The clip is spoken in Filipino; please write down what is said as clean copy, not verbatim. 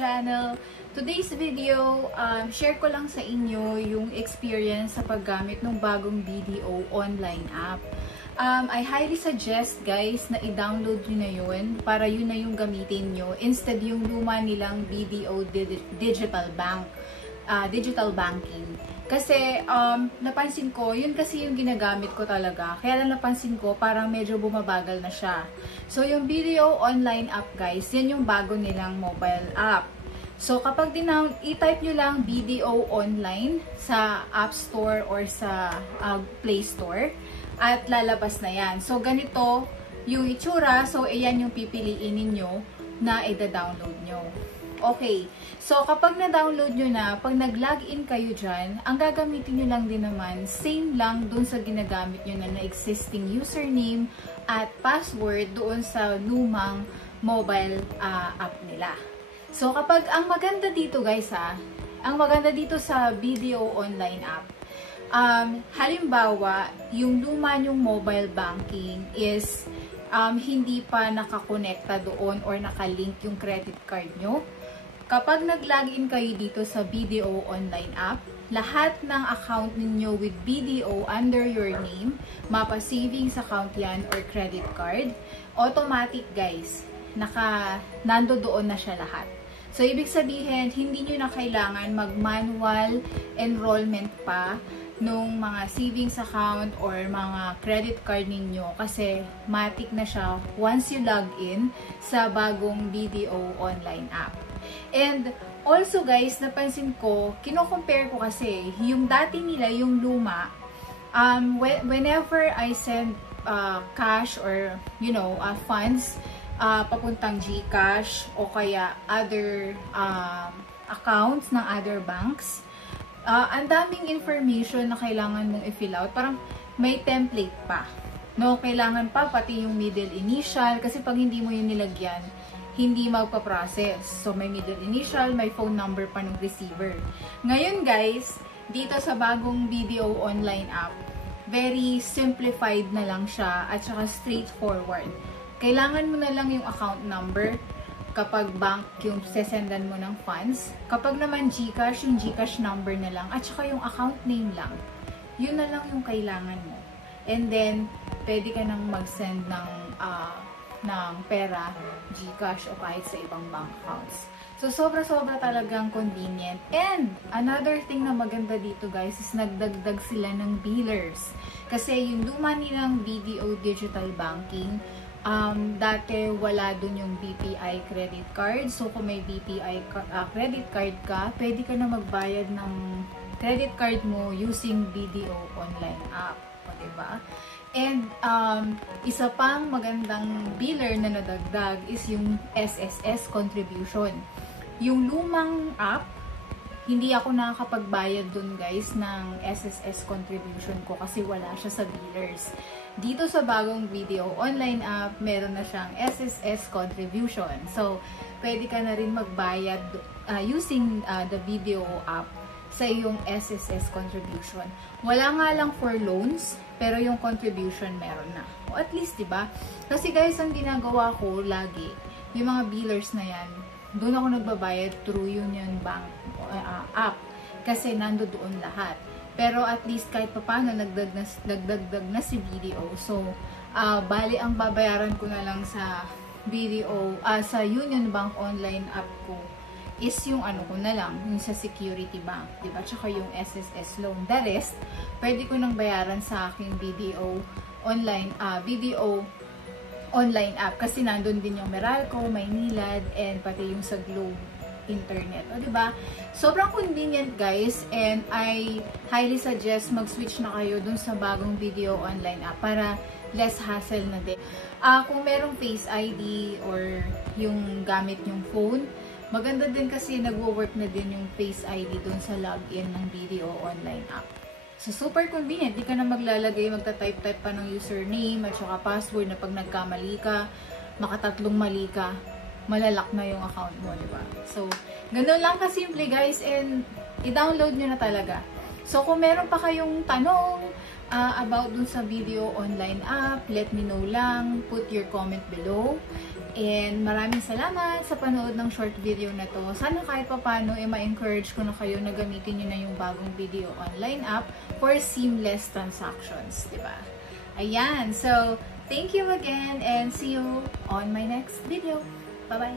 channel. Today's video, share ko lang sa inyo yung experience sa paggamit ng bagong BDO online app. I highly suggest guys na i-download nyo na yun para yun na yung gamitin nyo instead yung luma nilang BDO digital banking. Kasi napansin ko, yun kasi yung ginagamit ko talaga. Kaya lang napansin ko parang medyo bumabagal na siya. So yung BDO online app guys, yan yung bago nilang mobile app. So, kapag i-type nyo lang BDO online sa App Store or sa Play Store at lalabas na yan. So, ganito yung itsura. So, ayan yung pipiliin ninyo na i-download nyo. Okay. So, kapag na-download nyo na, pag nag-login kayo dyan, ang gagamitin nyo lang din naman, same lang dun sa ginagamit nyo na existing username at password doon sa lumang mobile app nila. So, kapag ang maganda dito guys ang maganda dito sa BDO online app, halimbawa, yung luma nyong mobile banking is hindi pa nakakonekta doon or nakalink yung credit card nyo. Kapag nag-login kayo dito sa BDO online app, lahat ng account ninyo with BDO under your name, mapa savings account yan or credit card, automatic guys, nando doon na siya lahat. So, ibig sabihin, hindi nyo na kailangan mag-manual enrollment pa nung mga savings account or mga credit card ninyo kasi matik na siya once you log in sa bagong BDO online app. And also guys, napansin ko, kino-compare ko kasi yung dati nila, yung luma, whenever I send cash or funds papuntang GCash o kaya other accounts ng other banks, ang daming information na kailangan mong i-fill out. Parang may template pa. No, kailangan pa pati yung middle initial kasi pag hindi mo yun nilagyan, hindi magpa-process. So may middle initial, may phone number pa ng receiver. Ngayon guys, dito sa bagong BDO online app, very simplified na lang siya at saka straightforward. Kailangan mo na lang yung account number kapag bank yung sesendan mo ng funds. Kapag naman GCash, yung GCash number na lang at saka yung account name lang. Yun na lang yung kailangan mo. And then, pwede ka nang mag-send ng pera, GCash o kahit sa ibang bank accounts. So, sobra-sobra talagang convenient. And, another thing na maganda dito guys is nagdagdag sila ng billers. Kasi yung luma nilang BDO digital banking, dati wala dun yung BPI credit card. So, kung may BPI credit card ka, pwede ka na magbayad ng credit card mo using BDO online app. O, diba? And, isa pang magandang biller na nadagdag is yung SSS contribution. Yung lumang app, hindi ako nakakapagbayad dun guys ng SSS contribution ko kasi wala siya sa billers. Dito sa bagong BDO online app, meron na siyang SSS contribution. So, pwede ka na rin magbayad using the BDO app sa iyong SSS contribution. Wala nga lang for loans, pero yung contribution meron na. O at least, diba? Kasi guys, ang ginagawa ko lagi, yung mga billers na yan, doon ako nagbabayad through Union Bank app. Kasi nando doon lahat. Pero at least kahit paano nagdagdag na si BDO. So, bali ang babayaran ko na lang sa BDO, sa Union Bank online app ko is yung ko na lang, yung sa Security Bank, diba? Tsaka yung SSS loan. The rest, pwede ko nang bayaran sa aking BDO online app kasi nandun din yung Meralco, Maynilad, and pati yung sa Globe internet. O, diba? Sobrang convenient, guys, and I highly suggest mag-switch na kayo dun sa bagong BDO online app para less hassle na din. Kung merong Face ID or yung gamit yung phone, maganda din kasi nagwo-work na din yung Face ID dun sa login ng BDO online app. So, super convenient. Di ka na maglalagay, magta-type-type pa ng username at saka password na pag nagkamali ka, makatatlong mali ka, malalak na yung account mo, diba? So, ganun lang kasimple guys, and i-download nyo na talaga. So, kung meron pa kayong tanong about dun sa video online app, let me know lang. Put your comment below. And maraming salamat sa panood ng short video na to. Sana kahit papano, ma-encourage ko na kayo na gamitin nyo na yung bagong video online app for seamless transactions, diba? Ayan. So, thank you again and see you on my next video. Bye-bye!